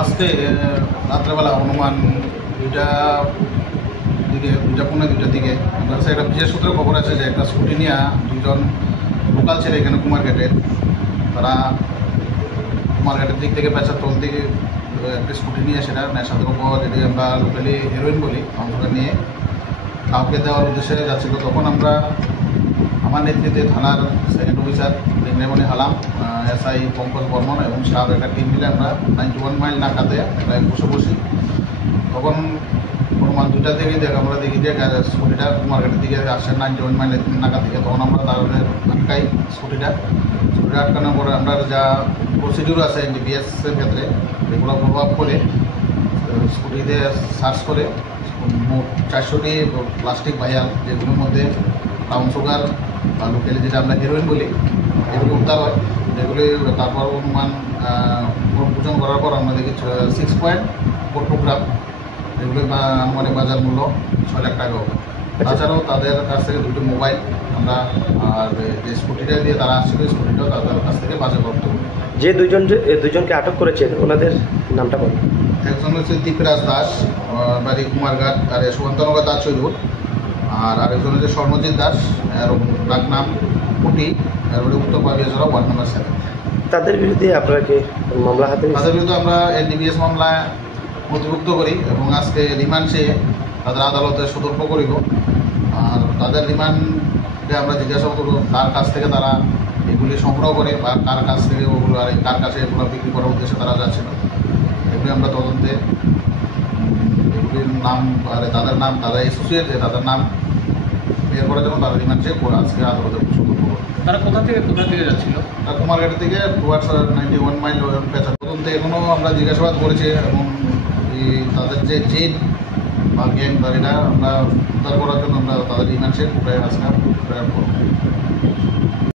আজকে রাত্রেবেলা অনুমান 2:15 দিকে আমার কাছে একটা বিশেষ সূত্রে খবর আছে যে একটা স্কুটি নিয়ে দুজন লোকাল ছেলে এখানে কুমারঘাটের, তারা কুমারঘাটের দিক থেকে পেঁচাতল থেকে একটা স্কুটি নিয়ে সেটা নেশাদ্রব্য যেটি আমরা লোকালি হেরোইন বলি অংশটা নিয়ে কাউকে দেওয়ার উদ্দেশ্যে যাচ্ছিল। তখন আমরা আমার নেতৃত্বে থানার second officer Remoni Halam, SI Pankaj Barman এবং স্টাফ একটা টিম মিলে আমরা 91 মাইল নাকাতে একটা বসি। তখন অনুমান 2টার দিকে আমরা দেখি যে স্কুটিটা কুমারঘাটের দিকে আসছে 91 মাইল নাকা থেকে। তখন আমরা তাদের আটকাই স্কুটিটা আটকানোর পরে আমরা যা প্রসিডিউর আছে ডিপিএসের ক্ষেত্রে এগুলো প্রভাব করে স্কুটিতে সার্চ করে মোট 400টি প্লাস্টিক ভাইয়াল, যেগুলোর মধ্যে ব্রাউন সুগার বা লোকালি যেটা আমরা হেরোইন বলি, এগুলো উদ্ধার হয়। যেগুলি তারপর অনুমান ওজন করার পর আমরা দেখি 6.42 গ্রাম, এগুলো আনুমানিক বাজার মূল্য 6 লাখ টাকা হবে। তাছাড়াও তাদের কাছ থেকে 2টি মোবাইল আমরা, আর যে স্কুটিটা দিয়ে তারা আসছিল স্কুটিটাও তাদের কাছ থেকে বাজার করতে হবে। যে দুজনকে আটক করেছেন ওনাদের নামটা বলুন। একজন হচ্ছে দীপরাজ দাস, বাড়ি কুমারঘাট, আর সুকান্তনগর দাস চৈরুর। আর আরেকজন হচ্ছে স্বর্ণজিৎ দাস, ডাক নাম কুটি, এরপরে উত্তর পাবিয়াজোড়া ওয়ার্ড নাম্বার 7। তাদের বিরুদ্ধে আপনারা কি মামলা হাতে? তাদের বিরুদ্ধে আমরা এনডিপিএস মামলায় নথিভুক্ত করি এবং আজকে রিমান্ড চেয়ে তাদের আদালতে সতর্ক করিব। আর তাদের রিমান্ডে আমরা জিজ্ঞাসাবাদ করব কার কাছ থেকে তারা এগুলি সংগ্রহ করে বা কার কাছ থেকে ওগুলো আর কার কাছে এগুলো বিক্রি করার উদ্দেশ্যে তারা যাচ্ছিল, এগুলি আমরা তদন্তে এগুলির নাম আর তাদের নাম, তারা অ্যাসোসিয়েট যে তাদের নাম বের করার জন্য তারা রিমান্ড চেয়ে আজকে আদালতে সতর্ক করব। তারা কোথা থেকে যাচ্ছিল? তারা কুমারঘাটের থেকে টুয়ার্ডস 91 মাইল পেঁচা। তদন্তে এখনও আমরা জিজ্ঞাসাবাদ করেছি এবং তাদের যে জেদ বা গ্যাং এটা আমরা উদ্ধার করার জন্য আমরা তাদের রিমান্ড চেয়ে আজকে প্রেরণ করব।